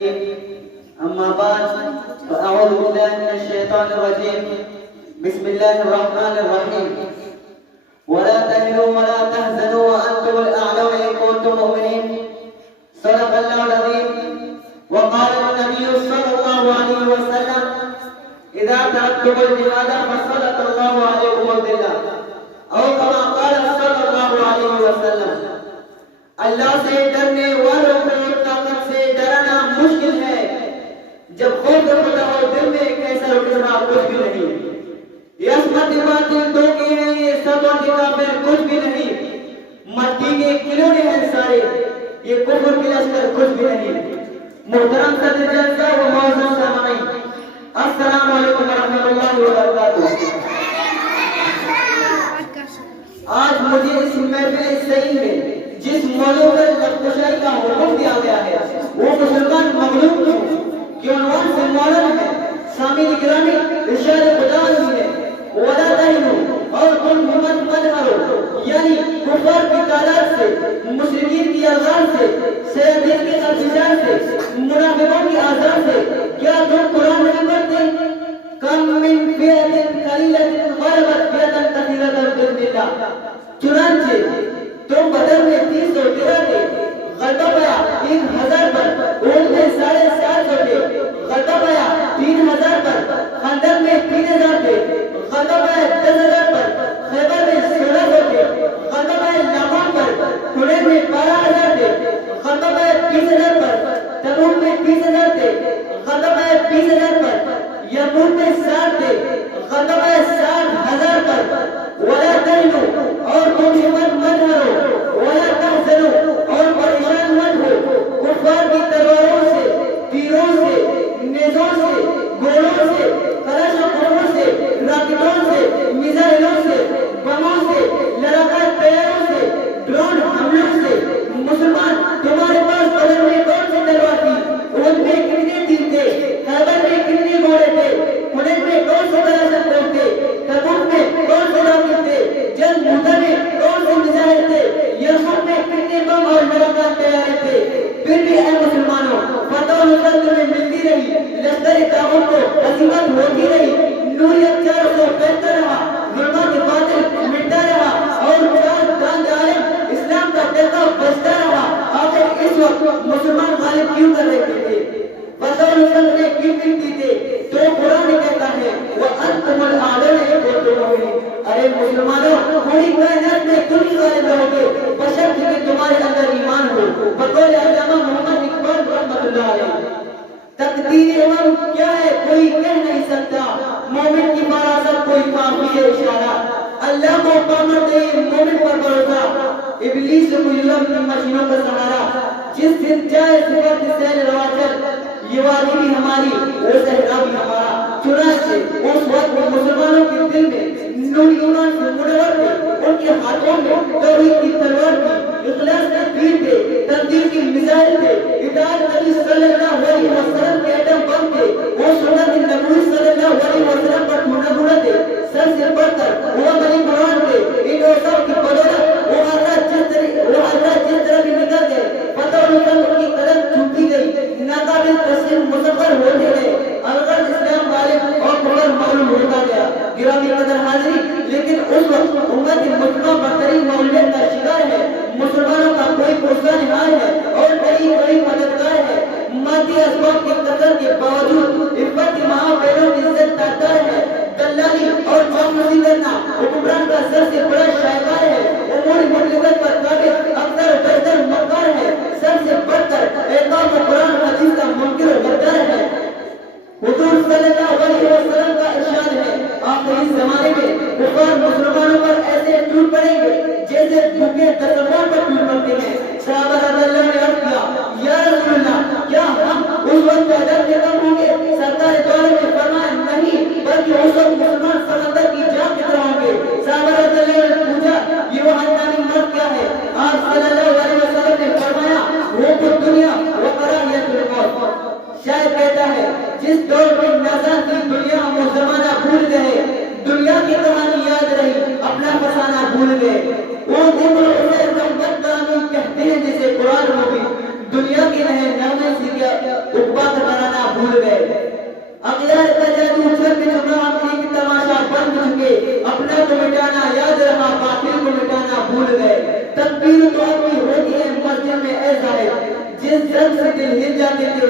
أما بعد فأعوذ بالله من الشيطان الرجيم. بسم الله الرحمن الرحيم. ولا تهنوا ولا تحزنوا وأنتم الأعلون إن كنتم مؤمنين. صدق الله العظيم. وقال النبي صلى الله عليه وسلم إذا تركتم الجهاد فسلط الله عليكم الذلة أو كما قال صلى الله عليه وسلم. اللہ سے ڈرنے والوں کو طاقت سے ڈرانا مشکل ہے، جب خوف خدا ہو دل میں کیسا رکنا کچھ بھی نہیں. یہ عصمت باطل دھوکے ہیں، یہ سب کافر کچھ بھی نہیں. مٹی کے کھلونے ہیں سارے، یہ کفر کی لشکر کچھ بھی نہیں. محترم صدر جلسہ و معزز سامعین، السلام علیکم ورحمۃ اللہ وبرکاتہ. آج مجھے اس محفل صحیح میں جس موضوع پر لفظ کا حکم دیا گیا ہے وہ مسلمان مغلوب کے عنوان سے معلوم ہے. سامعین گرامی، ارشاد خدا ہے ولا تہنوا اور تم ہمت مت ہارو، یعنی کفار کی تعداد سے، مشرکین کی اذان سے، شیاطین کے انتشار سے، منافقوں کی آزار سے کیا تم قرآن نہیں پڑھتے؟ کم من فئۃ قلیلۃ غلبت فئۃ کثیرۃ باذن اللہ. چنانچہ تم بدر میں 313 کے غلبہ پایا 1000 پر، احد میں 750 کے غلبہ پایا 3000 پر، خندق میں 3000 کے غلبہ پایا 10000 پر، خیبر میں 1600 کے غلبہ پایا لاکھوں پر، حنین میں 12000 کے غلبہ پایا 20000 پر، تبوک میں 20000 کے غلبہ پایا 20000 پر، یرموک میں 60 کے غلبہ پایا 60000 پر. ولا تہنوا اور تم ہمت مت ہارو، ولا تحزنوا اور پریشان مت ہو. کفار کی تلواروں سے، تیروں سے، نیزوں سے، گھوڑوں سے، کلش و خرموں سے، راکٹوں سے، میزائلوں سے، بموں سے، لڑاکا طیاروں سے، ڈرون حملوں سے مسلمان تمہارے پاس بدر میں کون سی تلوار تھی؟ احد میں کتنے تیر تھے؟ خیبر میں کتنے گھوڑے تھے؟ حنین میں کون سے کلش تھے؟ تبوک میں کون سے راکٹ تھے؟ جنگ موتا میں کون سے میزائل تھے؟ یرموک میں کتنے بم اور لڑاکا تیارے تھے؟ پھر بھی اے مسلمانوں، فتح و نصرت میں ملتی رہی، لشکر طاغوت کو ہزیمت ہوتی رہی، نوریت 400 پھیلتا رہا، ظلمات باطل مٹتا رہا اور چار چاند عالم اسلام کا ٹیکہ بچتا رہا. آخر اس وقت مسلمان غالب کیوں کر رہے تھے؟ فتح و نصرت میں کیوں ملتی تھے؟ تو قرآن کہتا ہے وَأَنْتُمُ الْأَعْلَوْنَ إِن كُنتُم مُؤْمِنِينَ. ارے مسلمانوں، پوری کائنات میں تم ہی غالب رہو گے بشرط کہ تمہارے اندر ایمان ہو. بقول علامہ محمد اقبال رحمۃ اللہ علیہ، تقدیر امم کیا ہے کوئی کہہ نہیں سکتا، مومن کی فراست کوئی کافی ہے اشارہ. اللہ کو پامر دے مومن پر بھروسہ، ابلیس مجرم کی مشینوں کا سہارا. جس دن چاہے صفت سیل روا چل، یہ وادی بھی ہماری وہ صحرا بھی ہمارا. چنانچہ اس وقت مسلمانوں کے دل میں نور ایمان سے منور تھے، ان کے ہاتھوں میں توحید کی تلوار تھی، اخلاص کے تیر تھے، تقدیر کی میزائل تھے، اطاعت نبی صلی اللہ علیہ وسلم کے ایٹم بم تھے، وہ سنت نبوی صلی اللہ علیہ وسلم پر ٹھونا تھے. سب سے بڑھ کر وہ بنی قرآن تھے. ان اوصاف کی بدولت وہ اللہ جس طرح بھی نکل گئے، فتح و نصرت ان کی قدم چھوٹی گئی، ناقابل تسلیم مسخر ہوتے گئے، الغرض اسلام غالب اور کفر معلوم ہوتا گیا. گرامی قدر حاضری، لیکن اس وقت امت مسلمہ بدترین مغلوبیت کا شکار ہے. مسلمانوں کا کوئی پرسان حال ہے اور کوئی مددگار ہے. مادی اسباب کی قدر کے باوجود عفت کی مہابیروں کی عزت داردار ہے. دلالی اور چاپلوسی کرنا حکمران کا سب سے بڑا شاہکار ہے. امور مملکت پر قابل اکثر بہتر مکار ہے. سب سے بڑھ کر احکام قرآن حدیث کا منکر و غدار ہے. حضور صلی اللہ علیہ وسلم کا ارشاد ہے آخری زمانے میں کفار مسلمانوں پر ایسے ٹوٹ پڑیں گے جیسے بھوکے تصور پر ٹوٹ پڑتے ہیں. صحابہ رضی اللہ عنہ نے عرض کیا یا رسول اللہ، کیا ہم اس وقت پیدل کے کم ہوں گے؟ سرکار دو عالم نے فرمایا نہیں، بلکہ اس وقت مسلمان سمندر کی جان کی طرح ہوں گے. صحابہ رضی اللہ عنہ نے پوچھا یہ وہ حنانی مرد کیا ہے؟ آپ صلی اللہ علیہ وسلم نے فرمایا وہ دنیا وقراریت الموت. شاید کہتا ہے جس دور میں نظر کی دنیا ہم اس زمانہ بھول گئے، دنیا کی کہانی یاد رہی، اپنا فسانہ بھول گئے. وہ دن کہتے ہیں جسے قرآن مبین دنیا کے نغمے سے کیا عقبہ کا ترانا بھول گئے. اغیار کا جادو چھت چکا ایک تماشا بن چکے, اپنا کو مٹانا یاد رہا باطل کو مٹانا بھول گئے. تکبیر تو اپنی ہوتی ہے مسجد میں اے ظاہر, جس جنگ سے دل ہل جاتے تھے